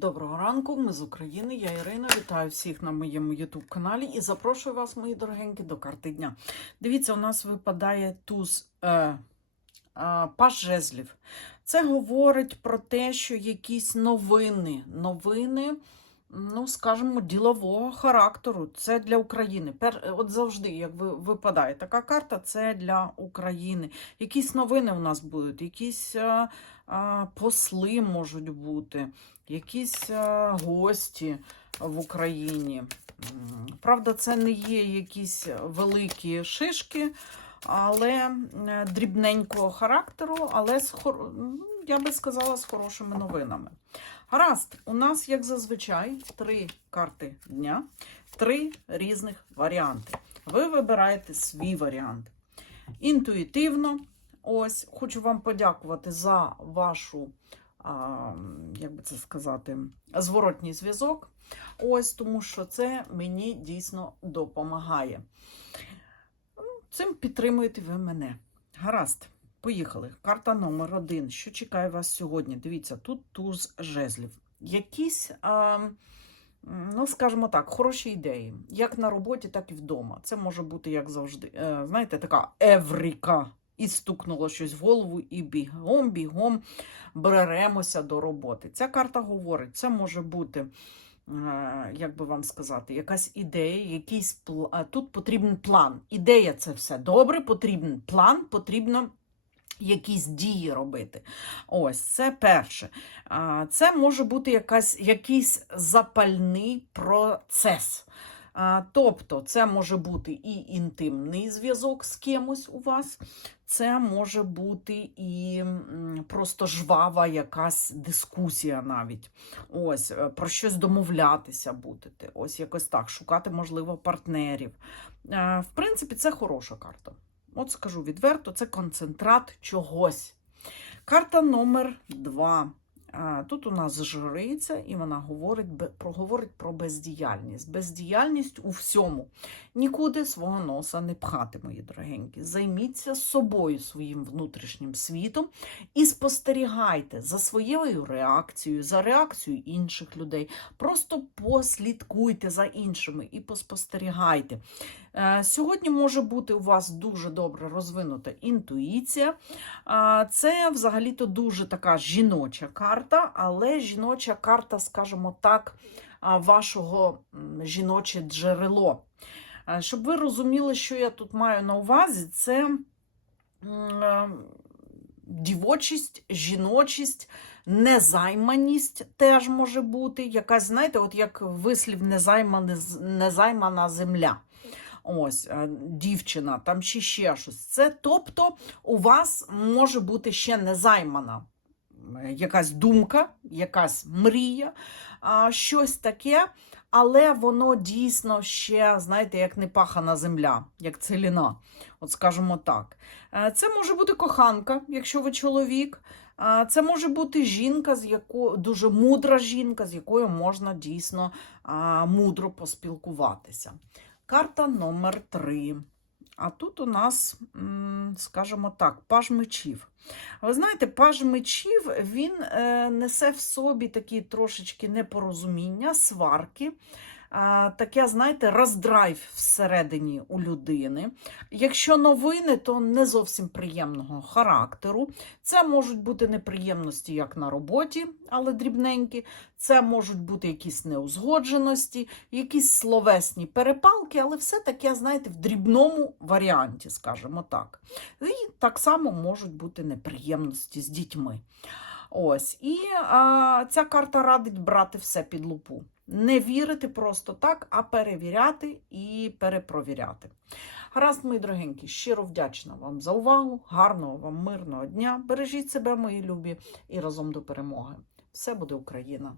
Доброго ранку, ми з України. Я Ірина. Вітаю всіх на моєму YouTube каналі і запрошую вас, мої дорогенькі, до карти дня. Дивіться, у нас випадає туз е, е, паж жезлів. Це говорить про те, що якісь новини, новини, ну, скажімо, ділового характеру. Це для України. От завжди, як випадає така карта, це для України. Якісь новини у нас будуть, якісь. Е, а, посли можуть бути, якісь а, гості в Україні. Правда, це не є якісь великі шишки, але е, дрібненького характеру, але з хор... ну, я би сказала, з хорошими новинами. Гаразд, у нас, як зазвичай, три карти дня, три різних варіанти. Ви вибираєте свій варіант. Інтуїтивно, Ось, хочу вам подякувати за вашу, а, як би це сказати, зворотній зв'язок. Ось, тому що це мені дійсно допомагає. Цим підтримуєте ви мене. Гаразд, поїхали. Карта номер один. Що чекає вас сьогодні? Дивіться, тут туз жезлів. Якісь. А, Ну, скажімо так, хороші ідеї. Як на роботі, так і вдома. Це може бути, як завжди, е, знаєте, така евріка і стукнуло щось в голову, і бігом, бігом беремося до роботи. Ця карта говорить, це може бути, е, як би вам сказати, якась ідея, якийсь пл- тут потрібен план. Ідея це все добре, потрібен план, потрібно. Якісь дії робити. Ось це перше. Це може бути якась, якийсь запальний процес. Тобто, це може бути і інтимний зв'язок з кимось у вас, це може бути і просто жвава якась дискусія навіть. Ось, е, про щось домовлятися будете. Ось якось так, шукати, можливо, партнерів. Е, В принципі, це хороша карта. От скажу відверто, це концентрат чогось. Карта номер 2. Тут у нас жриця, і вона говорить говорить про бездіяльність. Бездіяльність у всьому. Нікуди свого носа не пхати, мої дорогенькі. Займіться собою, своїм внутрішнім світом і спостерігайте за своєю реакцією, за реакцією інших людей. Просто послідкуйте за іншими і поспостерігайте. Е, Сьогодні може бути у вас дуже добре розвинута інтуїція. Це взагалі-то дуже така жіноча карта, але жіноча карта, скажімо так, вашого жіноче джерело. Щоб ви розуміли, що я тут маю на увазі, це дівочість, жіночість, незайманість теж може бути. Якась, знаєте, от як вислів незаймана, незаймана земля. Ось, дівчина, там чи ще щось. Це тобто у вас може бути ще незаймана якась думка, якась мрія, щось таке, але воно дійсно ще, знаєте, як не пахана земля, як целіна. От скажімо так. Е, Це може бути коханка, якщо ви чоловік. Це може бути жінка, з яко... дуже мудра жінка, з якою можна дійсно мудро поспілкуватися. Карта номер 3. А тут у нас, скажімо так, паж мечів. Ви знаєте, паж мечів він е, несе в собі такі трошечки непорозуміння, сварки. Таке, знаєте, роздрайв всередині у людини. Якщо новини, то не зовсім приємного характеру. Це можуть бути неприємності як на роботі, але дрібненькі. Це можуть бути якісь неузгодженості, якісь словесні перепалки, але все таке, знаєте, в дрібному варіанті, скажімо так. І так само можуть бути неприємності з дітьми. Ось. І а, ця карта радить брати все під лупу. Не вірити просто так, а перевіряти і перепровіряти. Гаразд, мої дорогенькі, щиро вдячна вам за увагу. Гарного вам мирного дня. Бережіть себе, мої любі, і разом до перемоги. Все буде Україна!